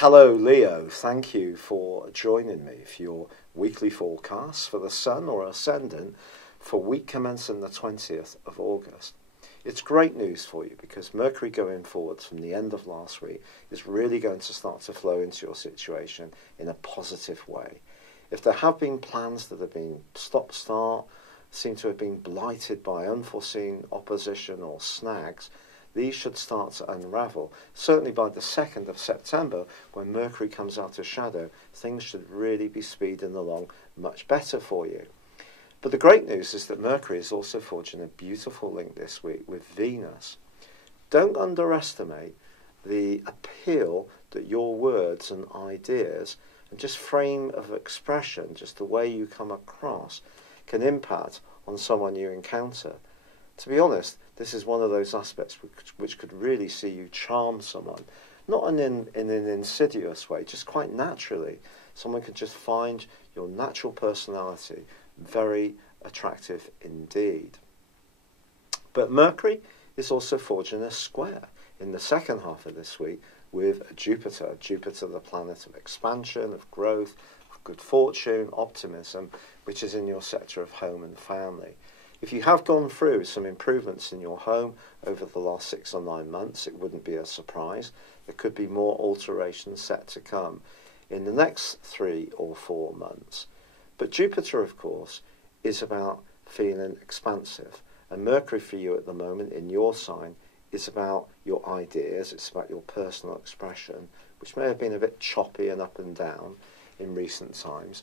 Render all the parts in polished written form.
Hello Leo, thank you for joining me for your weekly forecast for the Sun or Ascendant for week commencing the 20th of August. It's great news for you because Mercury going forwards from the end of last week is really going to start to flow into your situation in a positive way. If there have been plans that have been stop-start, seem to have been blighted by unforeseen opposition or snags, these should start to unravel. Certainly by the 2nd of September, when Mercury comes out of shadow, things should really be speeding along much better for you. But the great news is that Mercury is also forging a beautiful link this week with Venus. Don't underestimate the appeal that your words and ideas and just frame of expression, just the way you come across, can impact on someone you encounter. To be honest, this is one of those aspects which could really see you charm someone. Not in an insidious way, just quite naturally. Someone could just find your natural personality very attractive indeed. But Mercury is also forging a square in the second half of this week with Jupiter. Jupiter, the planet of expansion, of growth, of good fortune, optimism, which is in your sector of home and family. If you have gone through some improvements in your home over the last 6 or 9 months, it wouldn't be a surprise. There could be more alterations set to come in the next 3 or 4 months. But Jupiter, of course, is about feeling expansive. And Mercury for you at the moment in your sign is about your ideas, it's about your personal expression, which may have been a bit choppy and up and down in recent times.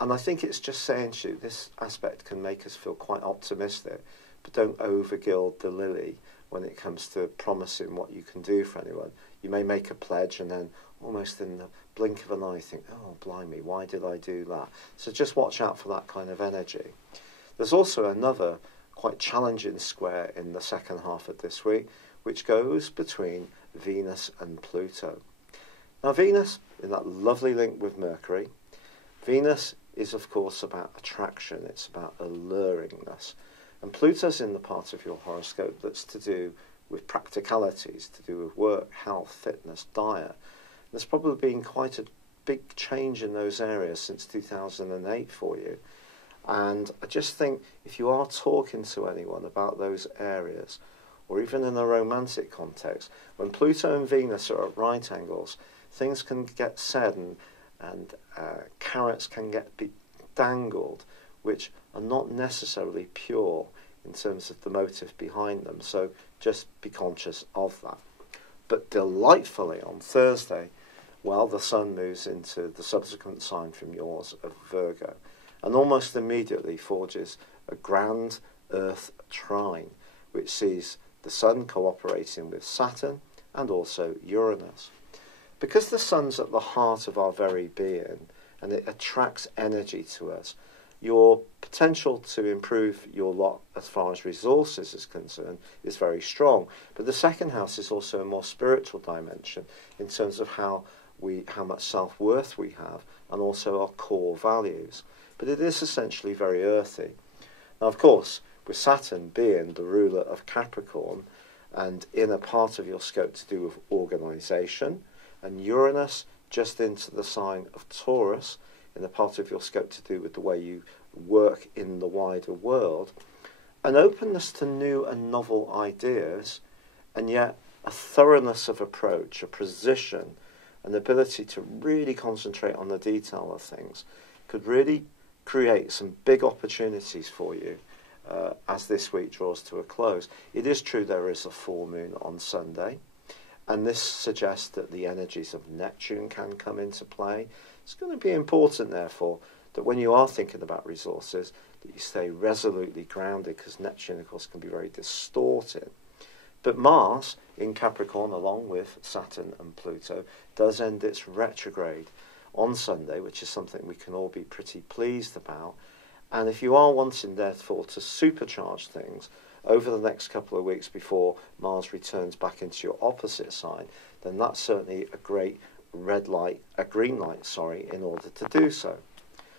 And I think it's just saying to you, this aspect can make us feel quite optimistic, but don't overgild the lily when it comes to promising what you can do for anyone. You may make a pledge and then almost in the blink of an eye think, oh, blimey, why did I do that? So just watch out for that kind of energy. There's also another quite challenging square in the second half of this week, which goes between Venus and Pluto. Now, Venus, in that lovely link with Mercury, Venus is, of course, about attraction. It's about alluringness. And Pluto's in the part of your horoscope that's to do with practicalities, to do with work, health, fitness, diet. There's probably been quite a big change in those areas since 2008 for you. And I just think if you are talking to anyone about those areas, or even in a romantic context, when Pluto and Venus are at right angles, things can get said and carrots can get dangled, which are not necessarily pure in terms of the motive behind them. So just be conscious of that. But delightfully on Thursday, well, the Sun moves into the subsequent sign from yours of Virgo, and almost immediately forges a grand Earth trine, which sees the Sun cooperating with Saturn and also Uranus. Because the Sun's at the heart of our very being and it attracts energy to us, your potential to improve your lot as far as resources is concerned is very strong. But the second house is also a more spiritual dimension in terms of how much self-worth we have and also our core values. But it is essentially very earthy. Now, of course, with Saturn being the ruler of Capricorn and in a part of your scope to do with organisation, and Uranus just into the sign of Taurus, in the part of your scope to do with the way you work in the wider world, an openness to new and novel ideas, and yet a thoroughness of approach, a precision, an ability to really concentrate on the detail of things, could really create some big opportunities for you as this week draws to a close. It is true there is a full moon on Sunday, and this suggests that the energies of Neptune can come into play. It's going to be important, therefore, that when you are thinking about resources, that you stay resolutely grounded, because Neptune, of course, can be very distorted. But Mars, in Capricorn, along with Saturn and Pluto, does end its retrograde on Sunday, which is something we can all be pretty pleased about. And if you are wanting, therefore, to supercharge things over the next couple of weeks before Mars returns back into your opposite sign, then that's certainly a great green light, in order to do so.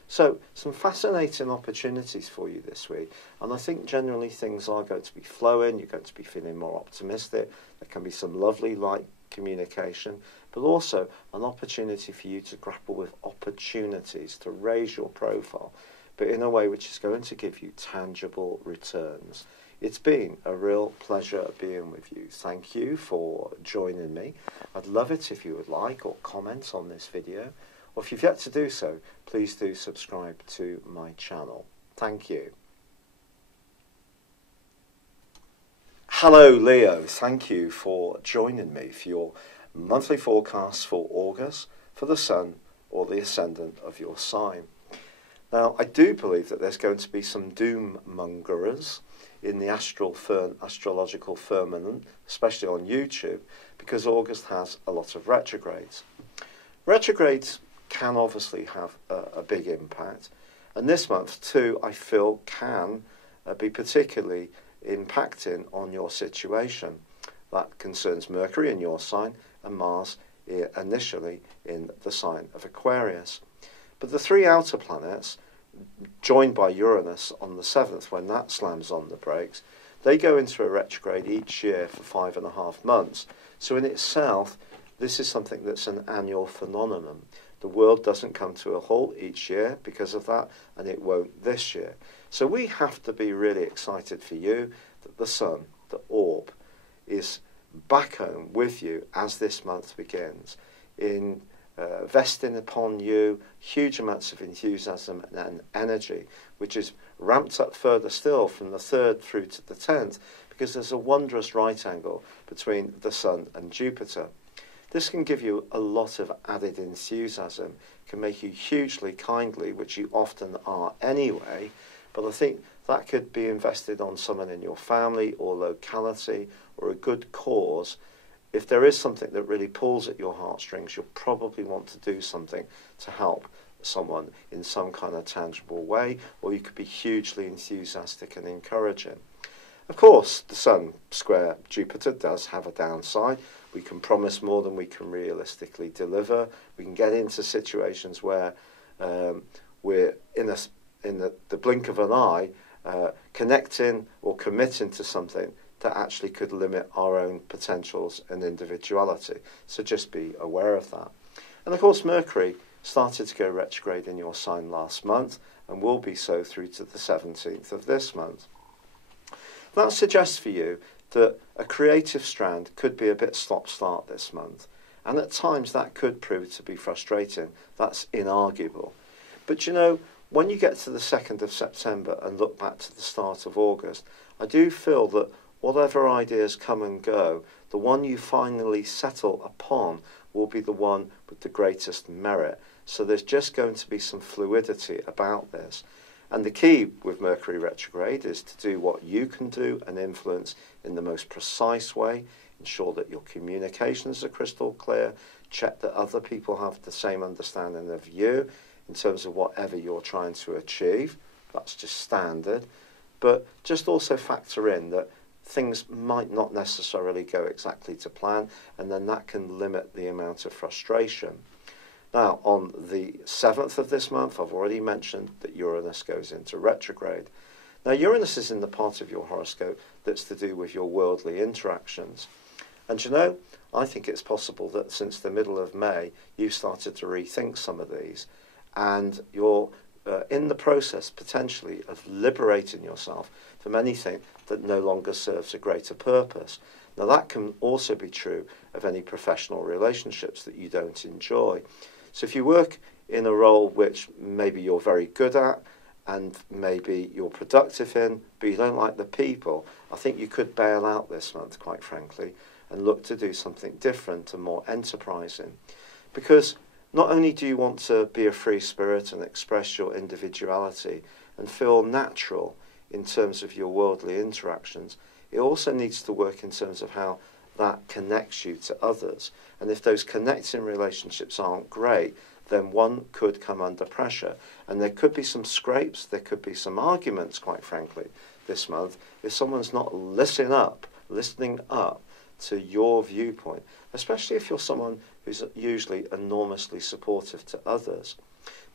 So, some fascinating opportunities for you this week, and I think generally things are going to be flowing, you're going to be feeling more optimistic, there can be some lovely light communication, but also an opportunity for you to grapple with opportunities to raise your profile, but in a way which is going to give you tangible returns. It's been a real pleasure being with you. Thank you for joining me. I'd love it if you would like or comment on this video, or if you've yet to do so, please do subscribe to my channel. Thank you. Hello Leo, thank you for joining me for your monthly forecast for August for the Sun or the Ascendant of your sign. Now, I do believe that there's going to be some doom mongerers in the astrological firmament, especially on YouTube, because August has a lot of retrogrades. Retrogrades can obviously have a big impact, and this month too, I feel, can be particularly impacting on your situation. That concerns Mercury in your sign and Mars initially in the sign of Aquarius. But the three outer planets, joined by Uranus on the 7th, when that slams on the brakes, they go into a retrograde each year for 5.5 months. So in itself, this is something that's an annual phenomenon. The world doesn't come to a halt each year because of that, and it won't this year. So we have to be really excited for you that the Sun, the orb, is back home with you as this month begins, investing upon you huge amounts of enthusiasm and energy, which is ramped up further still from the 3rd through to the 10th, because there's a wondrous right angle between the Sun and Jupiter. This can give you a lot of added enthusiasm, can make you hugely kindly, which you often are anyway, but I think that could be invested on someone in your family or locality or a good cause. If there is something that really pulls at your heartstrings, you'll probably want to do something to help someone in some kind of tangible way, or you could be hugely enthusiastic and encouraging. Of course, the Sun square Jupiter does have a downside. We can promise more than we can realistically deliver. We can get into situations where we're in the blink of an eye connecting or committing to something that actually could limit our own potentials and individuality. So just be aware of that. And of course, Mercury started to go retrograde in your sign last month and will be so through to the 17th of this month. That suggests for you that a creative strand could be a bit stop-start this month, and at times that could prove to be frustrating. That's inarguable. But you know, when you get to the 2nd of September and look back to the start of August, I do feel that whatever ideas come and go, the one you finally settle upon will be the one with the greatest merit. So there's just going to be some fluidity about this. And the key with Mercury retrograde is to do what you can do and influence in the most precise way. Ensure that your communications are crystal clear. Check that other people have the same understanding of you in terms of whatever you're trying to achieve. That's just standard. But just also factor in that things might not necessarily go exactly to plan, and then that can limit the amount of frustration. Now, on the 7th of this month, I've already mentioned that Uranus goes into retrograde. Now, Uranus is in the part of your horoscope that's to do with your worldly interactions. And you know, I think it's possible that since the middle of May, you've started to rethink some of these, and you're in the process, potentially, of liberating yourself from anything that no longer serves a greater purpose. Now, that can also be true of any professional relationships that you don't enjoy. So if you work in a role which maybe you're very good at and maybe you're productive in, but you don't like the people, I think you could bail out this month, quite frankly, and look to do something different and more enterprising. Because not only do you want to be a free spirit and express your individuality and feel natural in terms of your worldly interactions, it also needs to work in terms of how that connects you to others. And if those connecting relationships aren't great, then one could come under pressure. And there could be some scrapes, there could be some arguments, quite frankly, this month, if someone's not listening up to your viewpoint, especially if you're someone who's usually enormously supportive to others.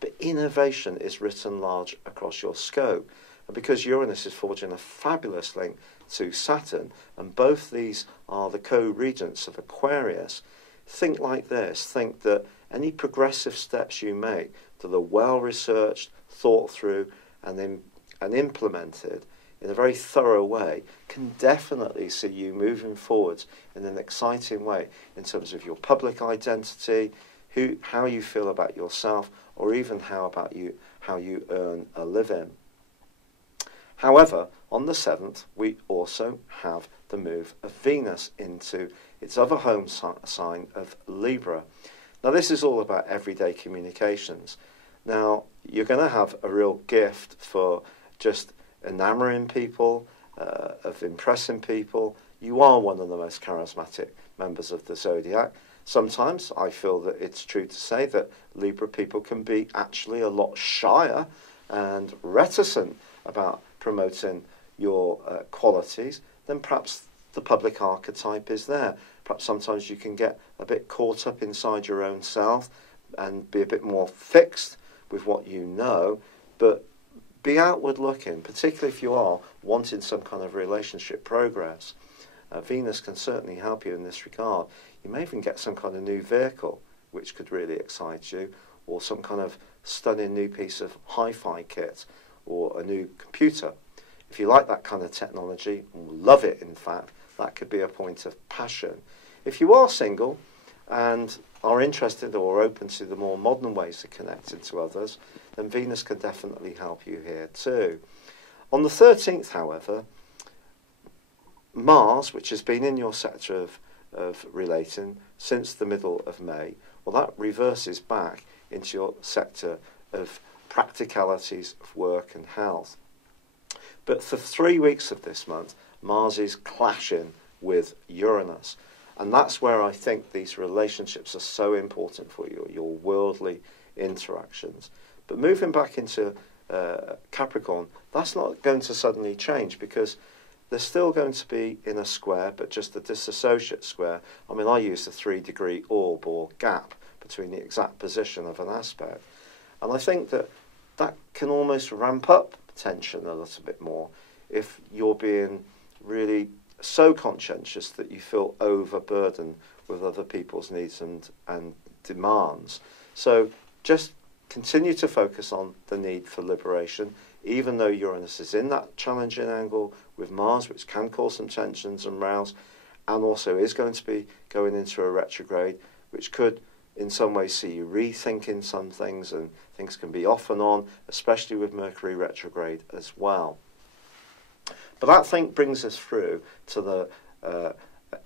But innovation is written large across your scope. And because Uranus is forging a fabulous link to Saturn, and both these are the co-regents of Aquarius, think like this. Think that any progressive steps you make that are well-researched, thought through, and implemented in a very thorough way can definitely see you moving forwards in an exciting way in terms of your public identity, how you feel about yourself, or even how you earn a living. However, on the 7th, we also have the move of Venus into its other home sign of Libra. Now, this is all about everyday communications. Now, you're going to have a real gift for just enamoring people, of impressing people. You are one of the most charismatic members of the Zodiac. Sometimes I feel that it's true to say that Libra people can be actually a lot shyer and reticent about promoting your qualities than perhaps the public archetype is there. Perhaps sometimes you can get a bit caught up inside your own self and be a bit more fixed with what you know, but be outward looking, particularly if you are wanting some kind of relationship progress. Venus can certainly help you in this regard. You may even get some kind of new vehicle which could really excite you, or some kind of stunning new piece of hi-fi kit, or a new computer. If you like that kind of technology, love it in fact, that could be a point of passion. If you are single and are interested or open to the more modern ways of connecting to others, then Venus can definitely help you here too. On the 13th, however, Mars, which has been in your sector of relating since the middle of May, well, that reverses back into your sector of practicalities of work and health. But for 3 weeks of this month, Mars is clashing with Uranus. And that's where I think these relationships are so important for you, your worldly interactions. But moving back into Capricorn, that's not going to suddenly change, because they're still going to be in a square, but just a disassociate square. I mean, I use the 3-degree orb or gap between the exact position of an aspect. And I think that that can almost ramp up tension a little bit more if you're being really so conscientious that you feel overburdened with other people's needs and demands. So just continue to focus on the need for liberation, even though Uranus is in that challenging angle with Mars, which can cause some tensions and rows, and also is going to be going into a retrograde, which could in some ways see you rethinking some things, and things can be off and on, especially with Mercury retrograde as well. But that thing brings us through to the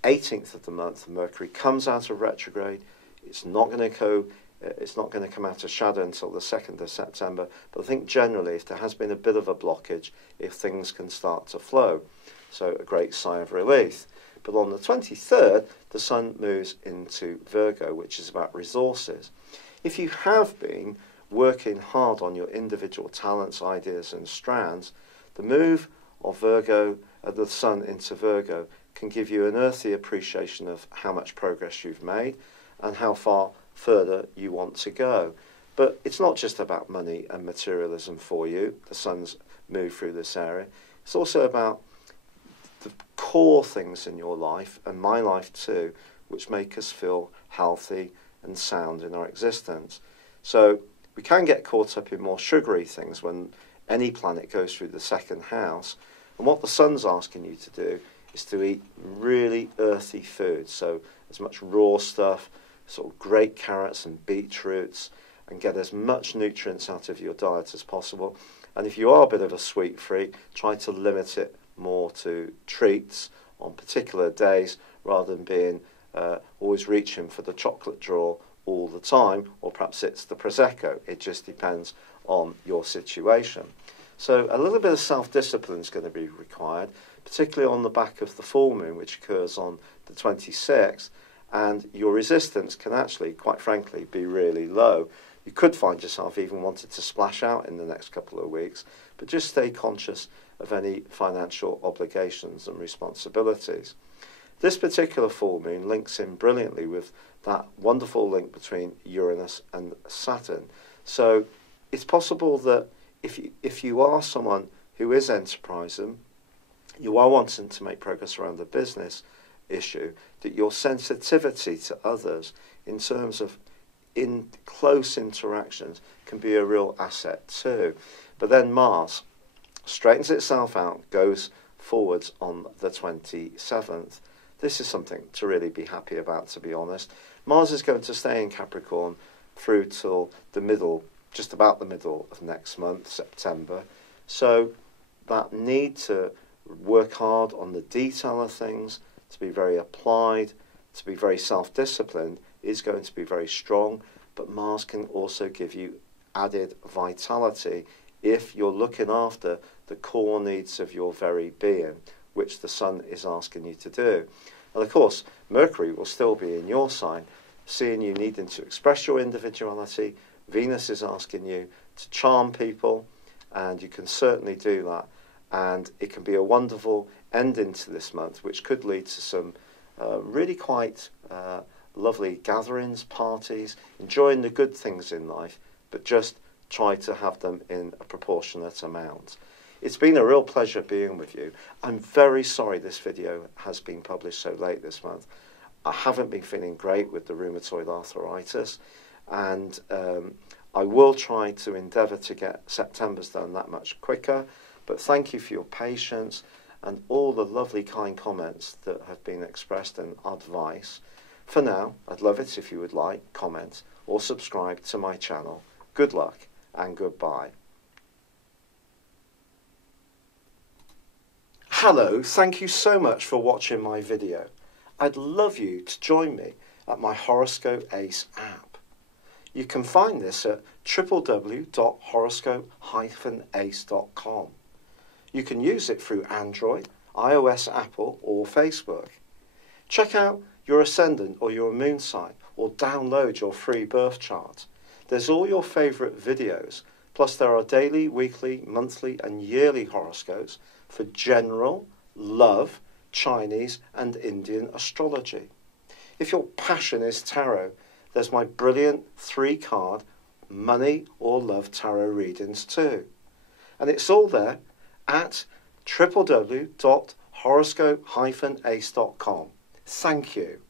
18th of the month. Mercury comes out of retrograde. It's not going to come out of shadow until the 2nd of September. But I think generally, if there has been a bit of a blockage, if things can start to flow, so a great sigh of relief. But on the 23rd, the Sun moves into Virgo, which is about resources. If you have been working hard on your individual talents, ideas, and strands, the move of the Sun into Virgo can give you an earthy appreciation of how much progress you've made and how far further you want to go. But it's not just about money and materialism for you, the Sun's move through this area. It's also about the core things in your life, and my life too, which make us feel healthy and sound in our existence. So we can get caught up in more sugary things when any planet goes through the 2nd house. And what the Sun's asking you to do is to eat really earthy food. So as much raw stuff, sort of great carrots and beetroots, and get as much nutrients out of your diet as possible. And if you are a bit of a sweet freak, try to limit it more to treats on particular days rather than being always reaching for the chocolate drawer all the time, or perhaps it's the Prosecco. It just depends on your situation. So a little bit of self-discipline is going to be required, particularly on the back of the full moon, which occurs on the 26th, and your resistance can actually, quite frankly, be really low. You could find yourself even wanting to splash out in the next couple of weeks, but just stay conscious of any financial obligations and responsibilities. This particular full moon links in brilliantly with that wonderful link between Uranus and Saturn. So it's possible that if you are someone who is enterprising, you are wanting to make progress around a business issue, that your sensitivity to others in terms of in close interactions can be a real asset too. But then Mars straightens itself out, goes forwards on the 27th. This is something to really be happy about, to be honest. Mars is going to stay in Capricorn through till the middle, just about the middle of next month, September. So that need to work hard on the detail of things, to be very applied, to be very self-disciplined, is going to be very strong. But Mars can also give you added vitality if you're looking after the core needs of your very being, which the Sun is asking you to do. And of course, Mercury will still be in your sign, seeing you needing to express your individuality. Venus is asking you to charm people, and you can certainly do that. And it can be a wonderful ending to this month, which could lead to some really quite lovely gatherings, parties, enjoying the good things in life, but just try to have them in a proportionate amount. It's been a real pleasure being with you. I'm very sorry this video has been published so late this month. I haven't been feeling great with the rheumatoid arthritis, and I will try to endeavour to get September's done that much quicker. But thank you for your patience and all the lovely kind comments that have been expressed and advice. For now, I'd love it if you would like, comment or subscribe to my channel. Good luck and goodbye. Hello, thank you so much for watching my video. I'd love you to join me at my Horoscope Ace app. You can find this at www.horoscope-ace.com. You can use it through Android, iOS, Apple or Facebook. Check out your ascendant or your moon sign, or download your free birth chart. There's all your favourite videos, plus there are daily, weekly, monthly and yearly horoscopes for general, love, Chinese and Indian astrology. If your passion is tarot, there's my brilliant 3-card money or love tarot readings too. And it's all there at www.horoscope-ace.com. Thank you.